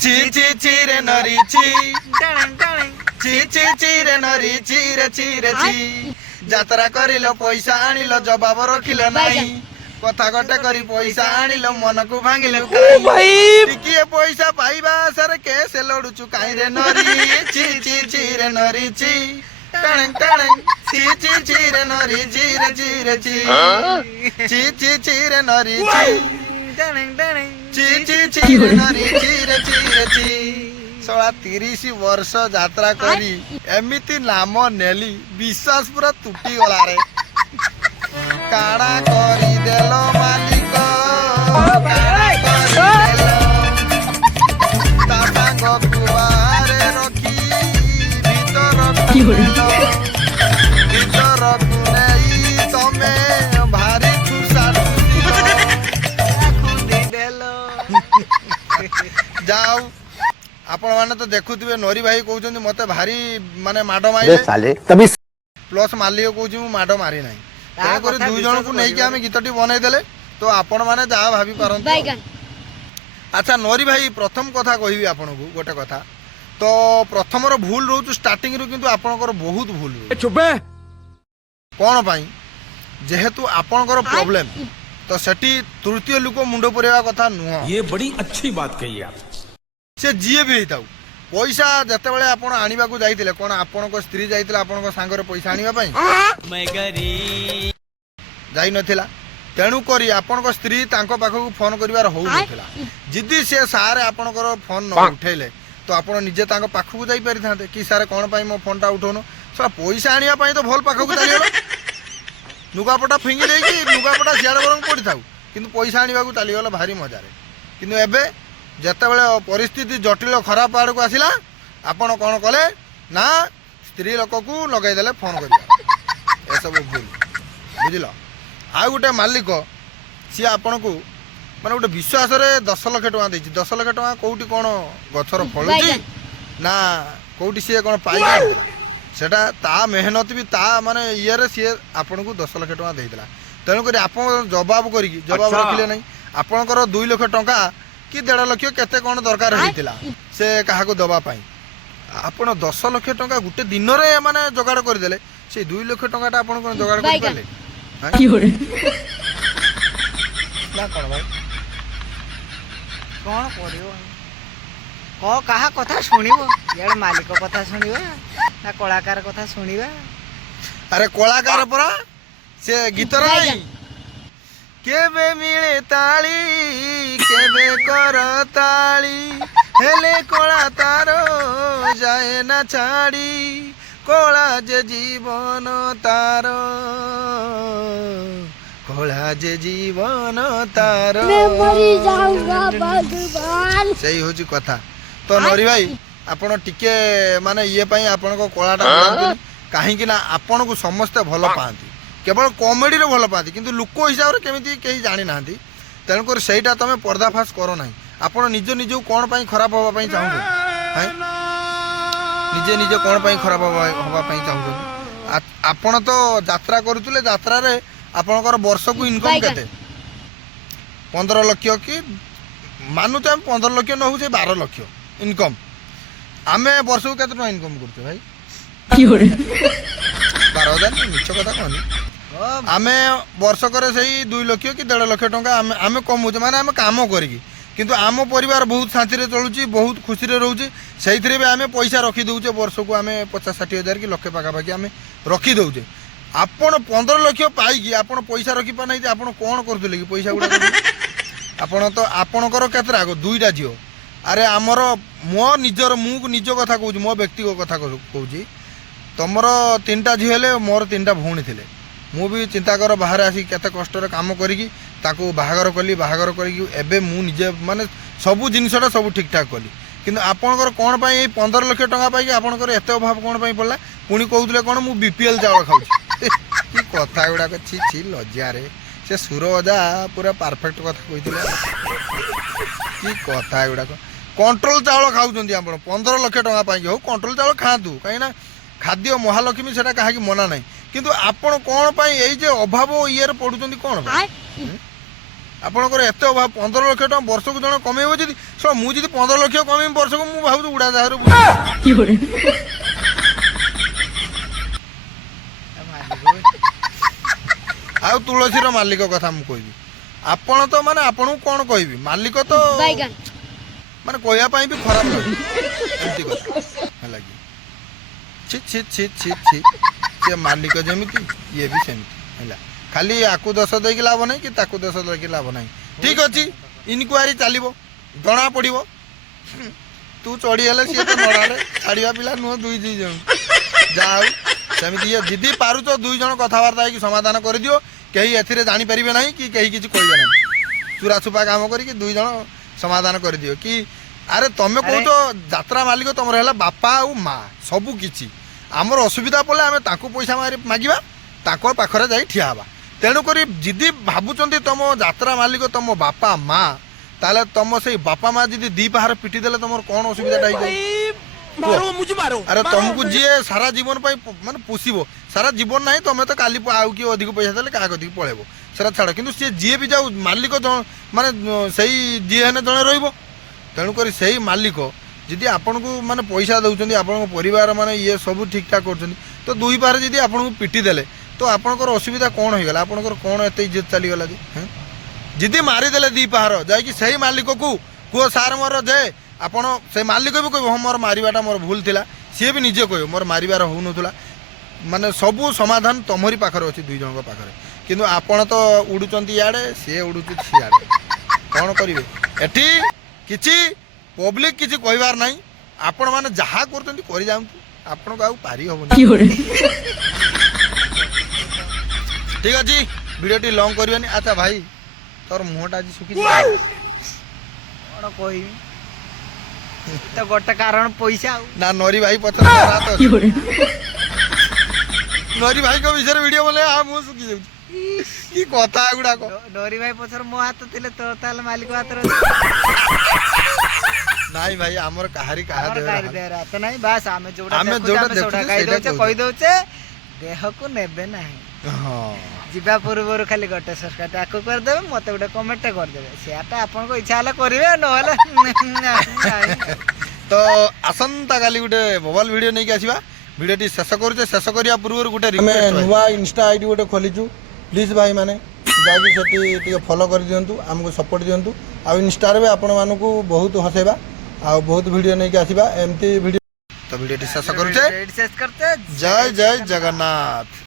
ची ची ची रे नरी ची ची ची ची रे नरी ची रे ची रे ची যাত্রা করিল পয়সা আনিল জবাব রখিল নাই কথা গটে করি পয়সা আনিল মনকু ভাঙিল টিকিয়ে পয়সা পাইবা আশারে কেসে লড়ুচু কাই রে নরি চি চি চি রে নরি চি টাণেং টাণেং চি চি চি রে নরি চি রে চি রে চি চি চি চি রে নরি চি টাণেং টাণেং চি চি চি রে নরি চি রে চি রে চি 30 वर्ष यात्रा करी एमिति नाम नेली विश्वास पूरा तुटी गला रे काड़ा करी देलो मालिक काड़ा करी देलो ता संग कुआरे रखी भीतर भीतर कुनेई तमे भारी खुशा खुदी देलो जाओ आपण माने तो देखुथिबे नरी भाई कहउछन मते भारी माने माडो माइले साले तभी प्लस मालियो कहउछि मु माडो मारी नाही ते करी दुई जण को नै कि हम गीतटी बनाई देले तो आपण माने जा भाबी परंतु अच्छा नरी भाई प्रथम कथा कहिबी आपण को गोटे कथा तो प्रथम रो भूल रहउ स्टार्टिंग रो किंतु आपनकर बहुत भूल चुपे कोन भाई जेहेतु आपनकर प्रॉब्लम तो सेठी तृतीय लोक मुंडो परेवा कथा नुह ये बड़ी अच्छी बात कही आप से जीए भी होता पैसा जिते बड़े आप आने को जाइए कौन आपण स्त्री जाइए आपण सांगर पैसा आने जाई नथिला तेणु करी आपण स्त्री तांको पाखक फोन करिवार हो नथिला जिद्दी से सारे आपणकर फोन न उठेले तो आपण निजे तांको पाखक जाई पारि थांते कि सारे कोन पई मो फोनटा उठोनो सला पैसा आनिया पई तो भल पाखक चलियो नुगापटा फिंगी देकी नुगापटा सियार बरंग पड़ी थाउ किंतु पैसा आनिबा को चली गला भारी मजा रे किंतु एबे जेतेबेले परिस्थिति जटिल खराब आड़ को आसिला आपण कौन कले ना स्त्री लोक को लगे देले फोन कर सब भूल बुझल आ गोटे मालिक सी आपण को माने गोटे विश्वास रे 10 लाख टका देछि 10 लाख टका कोउटी कोन गछर फळुची ना कोउटी सी कोन पाई सेटा ता मेहनत भी ता माने इयर सी आपण को 10 लाख टका देइतला तेनु करी आपण जवाब करी जवाब रखिले नै आपणकर 2 लाख टका कि 1.5 लाख केते कोन दरकार होइतिला से काहा को दबा पाई आपण 10 लाख टका गुटे दिन रे माने जोगाड़ कर देले से 2 लाख टका ता आपण कोन जोगाड़ कर पाले की होरे ना कोन भाई कोन करियो को काहा कथा सुनिबो यार मालिक कथा सुनिबो ना कलाकार कथा सुनिबा अरे कलाकार परा से गीत रे केबे मिले ताली केबे कर ताली हेले कोला तारो जाए ना छाड़ी कोला जे जीवन तारो कोला जे जीवन तारो मैं मरी जाऊंगा भगवान सही होची कथा तो नरी भाई आपण टिके माने ये पई आपण को कोलाटा काहे कि ना आपण को समस्त भलो पांती केवल कॉमेडी रे भल पाती किंतु लोक हिसाब रे केमिति केही जानि नांती तेणुकर सहीटा तुम पर्दाफाश करो ना आप निज निज कौन पाई खराब होगा चाहूँ निजे निजे कौन पाई खराब होगा चाहूँ आपण तो यात्रा करुले यात्रा रे आपणकर वर्ष को इनकम केते 15 लाख कि मानुचे हम 15 लाख न हो 12 लाख इनकम आमे वर्ष को केते टका इनकम करते भाई 12,000 मिछ कथा कहनी आमे वर्षकर से 2 लाख कि 1.5 लाख टका आमे कमाऊे माने आमे काम करी किंतु आम परिवार बहुत शांति रे चलुची बहुत खुशी रे रहउची सेइथरे भी आमे पैसा रखी दउचे वर्ष को आमे 50-60 हजार कि लक्षे पाखापाखि आमे रखी दउचे आपण 15 लाख पाई आपण पैसा रखी पा नहीं आपण कोन करथले कि पैसा गुडा आपण तो आपणकर केतरा आगो 2टा जियो अरे आमर मो निजर मु निज कथा कहूची मो व्यक्तिगत कथा कहूची तमर 3टा झी हेले मोर 3टा भौणी थिले मु भी चिंता कर बाहर आसी केते कष्ट रे काम करी ताको बाहागर कली बाहागर करी एबे मु निजे माने सबु जिनसटा सब ठीक ठाक कली किंतु आपणकर कोन पई 15 लाख टका पाई आपणकर एते अभाव कोन पई पड़ला पुनी कहउतले कोन मु बीपीएल चावल खाउची की कथा गुडा छी छी लज्जा रे से सुरजा पूरा परफेक्ट कथा कहितले की कथा गुडा कंट्रोल चावल खाउचंदी आपण 15 लाख टका पाई हो कंट्रोल चावल खातु काई ना खाद्य महालक्ष्मी सेटा कहा कि मना नहीं किंतु आपण कोन पाई एई जे अभाव इयर पडुचंदी कोन ଆପଣଙ୍କର ଏତେ ଅଭାବ 15 ଲକ୍ଷ ଟଙ୍କା ବର୍ଷକୁ ଜଣେ କମେଇବ ଯଦି ଶୁଣ ମୁଁ ଯଦି 15 ଲକ୍ଷ କମେଇବି ବର୍ଷକୁ ମୁଁ ଭାବୁଛି ଉଡ଼ାଜାହାଜରେ ଆଉ ତୁଳସୀର ମାଲିକ କଥା ମୁଁ କହିବି ଆପଣ ତ ମାନେ ଆପଣଙ୍କୁ କ'ଣ କହିବି ମାଲିକ ତ बैगन ମାନେ କହିବା ପାଇଁ ବି ଖରାପ ଲାଗୁଛି ଏମିତି କଥା ହେଲା କି ଛି ଛି ଛି ଛି ଛି ସେ ମାଲିକ ଯେମିତି ଇଏ ବି ସେମିତି ହେଲା ଖାଲି ଆକୁ ଦୋଷ ଦେଇକି ଲାଭ ନାହିଁ କି ତାକୁ ଦୋଷ ଦେଇକି ଲାଭ ନାହିଁ ଠିକ୍ ଅଛି ଇନକ୍ୱାରି ଚାଲିବ ଜଣା ପଡ଼ିବ ତୁ ଚଢ଼ି ହେଲେ ସିଏ ତ ନଡ଼ାରେ ଛାଡ଼ିବା ପିଲା ନୁହଁ ଦୁଇ ଜଣ ଯାହା ହଉ ସେମିତି ଇଏ ଯଦି ପାରୁଛ 2 ଜଣ କଥାବାର୍ତ୍ତା ହେଇକି ସମାଧାନ କରିଦିଅ କେହି ଏଥିରେ ଜାଣିପାରିବେ ନାହିଁ କି କେହି କିଛି କହିବେ ନାହିଁ ଚୁରାଛୁପା କାମ କରିକି 2 ଜଣ ସମାଧାନ କରିଦିଅ କି ଆରେ ତମେ କହୁଛ ଯାତ୍ରା ମାଲିକ ତମର ହେଲା ବାପା ଆଉ ମା ସବୁ କିଛି ଆମର ଅସୁବିଧା ପଡ଼ିଲେ ଆମେ ତାଙ୍କୁ ପଇସା ମାଗିବା ତାଙ୍କ ପାଖରେ ଯାଇ ଠିଆ ହେବା ତେଣୁକରି ଯଦି ଭାବୁଛନ୍ତି ତମ ଯାତ୍ରା ମାଲିକ ତମ ବାପା ମା ତାହେଲେ ତମ ସେଇ ବାପା ମା ଯଦି 2 ପାହାର ପିଟି ଦେଲେ ତମର କ'ଣ ଅସୁବିଧାଟା ହେଇଯାଏ ଆରେ ତମକୁ ଯିଏ ସାରା ଜୀବନ ପାଇଁ ମାନେ ପୋଷିବ ସାରା ଜୀବନ ନାହିଁ ତମେ ତ କାଲି ଆଉ କିଏ ଅଧିକ ପଇସା ଦେଲେ କାହା କତିକି ପଳେଇବ ସେଟା ଛାଡ଼ କିନ୍ତୁ ସିଏ ଯିଏ ବି ଯାଉ ମାଲିକ ମାନେ ସେଇ ଯିଏ ହେନେ ଜଣେ ରହିବ ତେଣୁକରି ସେଇ ମାଲିକ ଯଦି ଆପଣଙ୍କୁ ମାନେ ପଇସା ଦେଉଛନ୍ତି ଆପଣଙ୍କ ପରିବାର ମାନେ ଇଏ ସବୁ ଠିକ୍ଠାକ୍ କରୁଛନ୍ତି ତ 2 ପାହାର ଯଦି ଆପଣଙ୍କୁ ପିଟି ଦେଲେ ତ ଆପଣଙ୍କର ଅସୁବିଧା କ'ଣ ହେଇଗଲା ଆପଣଙ୍କର କ'ଣ ଏତେ ଇଜ୍ଜତ ଚାଲିଗଲା ଯେ ଯଦି ମାରିଦେଲେ 2 ପାହାର ଯାଇକି ସେଇ ମାଲିକକୁ କୁହ ସାର୍ ମୋର ଯେ ଆପଣ ସେ ମାଲିକ ବି କହିବ ହଁ ମୋର ମାରିବାଟା ମୋର ଭୁଲ ଥିଲା ସିଏ ବି ନିଜେ କହିବ ମୋର ମାରିବାର ହେଉନଥିଲା ମାନେ ସବୁ ସମାଧାନ ତମରି ପାଖରେ ଅଛି 2 ଜଣଙ୍କ ପାଖରେ କିନ୍ତୁ ଆପଣ ତ ଉଡ଼ୁଛନ୍ତି ଇଆଡ଼େ ସିଏ ଉଡ଼ୁଛି ସିଆଡ଼େ କ'ଣ କରିବେ ଏଠି କିଛି ପବ୍ଲିକ କିଛି କହିବାର ନାହିଁ ଆପଣମାନେ ଯାହା କରୁଛନ୍ତି କରିଯାଆନ୍ତୁ ଆପଣଙ୍କୁ ଆଉ ପାରି ହେବନି ଠିକ୍ ଅଛି ଭିଡ଼ିଓଟି ଲଙ୍ଗ୍ କରିବେନି ଆଚ୍ଛା ଭାଇ ତୋର ମୁହଁଟା ଆଜି ଶୁଖିଛି କ'ଣ କହିବି ତ ଗୋଟେ କାରଣ ପଇସା ଆଉ ନା ନରି ଭାଇ ପଛରେ ହାତ ଅଛି ନରି ଭାଇଙ୍କ ବିଷୟରେ ଭିଡ଼ିଓ ବୋଲେ ମୁଁ ଶୁଖି ଯାଉଛି କି କଥା ଗୁଡ଼ାକ ଡୋରି ଭାଇ ପଛରେ ମୋ ହାତ ଥିଲେ ତୋର ତାହେଲେ ମାଲିକ ହାତରେ ନାଇଁ ଭାଇ ଆମର କାହାରି କାହା ଦେହରେ ହାତ ନାହିଁ ବାସ୍ ଆମେ ଯୋଉଟା ଆମେ ଦେଖୁଛେ, ଯୋଉଟା ଆମେ ସେଇଟା ଦେଖୁଛେ, କହିଦଉଛେ ସେଇଟା କହିଦଉଛେ ଦେହକୁ ନେବେ ନାହିଁ ହଁ ଯିବା ପୂର୍ବରୁ ଖାଲି ଗୋଟେ ସବସ୍କ୍ରାଇବ ତାକୁ କରିଦେବେ ମତେ ଗୋଟେ କମେଣ୍ଟ କରିଦେବେ ସେଟା ଆପଣଙ୍କ ଇଚ୍ଛା ହେଲେ କରିବେ ନହେଲେ ନାହିଁ। ତ ଆସନ୍ତା କାଲି ଗୋଟେ ମୋବାଇଲ ଭିଡ଼ିଓ ନେଇକି ଆସିବା ଭିଡ଼ିଓଟି ଶେଷ କରୁଛେ ଶେଷ କରିବା ପୂର୍ବରୁ ଗୋଟେ ଆମେ ନୂଆ ଇନଷ୍ଟା ଆଇଡି ଗୋଟେ ଖୋଲିଛୁ ପ୍ଲିଜ୍ ଭାଇ ମାନେ ଯାଇକି ସେଠି ଟିକେ ଫଲୋ କରିଦିଅନ୍ତୁ ଆମକୁ ସପୋର୍ଟ ଦିଅନ୍ତୁ ଆଉ ଇନଷ୍ଟାରେ ବି ଆପଣମାନଙ୍କୁ ବହୁତ ହସେଇବା ଆଉ ବହୁତ ଭିଡ଼ିଓ ନେଇକି ଆସିବା ଏମିତି ଭିଡ଼ିଓ ତ ଭିଡ଼ିଓଟି ଶେଷ କରୁଛେ ଶେଷ କରୁଛେ ଜୟ ଜୟ ଜଗନ୍ନାଥ।